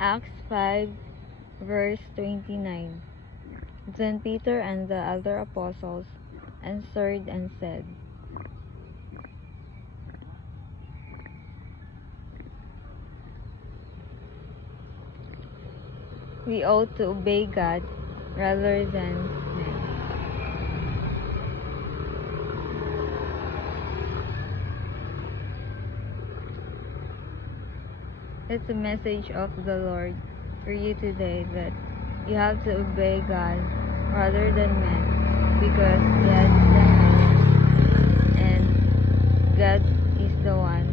Acts 5 verse 29. Then Peter and the other apostles answered and said, "We ought to obey God rather than men." It's a message of the Lord for you today, that you have to obey God rather than men, because God is the head, and God is the one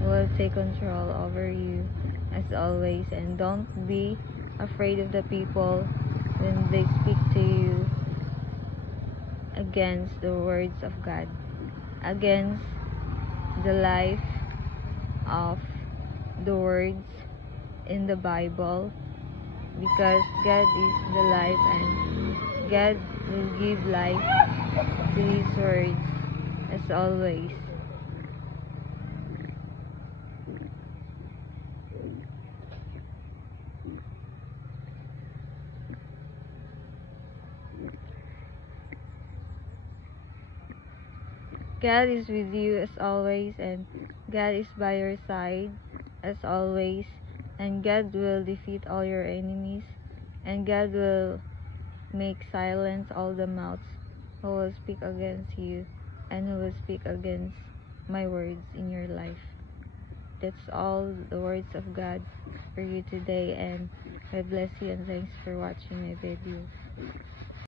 who will take control over you as always. And don't be afraid of the people when they speak to you against the words of God, against the life of the words in the Bible, because God is the life, and God will give life to His words as always. God is with you as always, and God is by your side as always, and God will defeat all your enemies, and God will make silence all the mouths who will speak against you and who will speak against my words in your life. That's all the words of God for you today, and God bless you, and thanks for watching my video.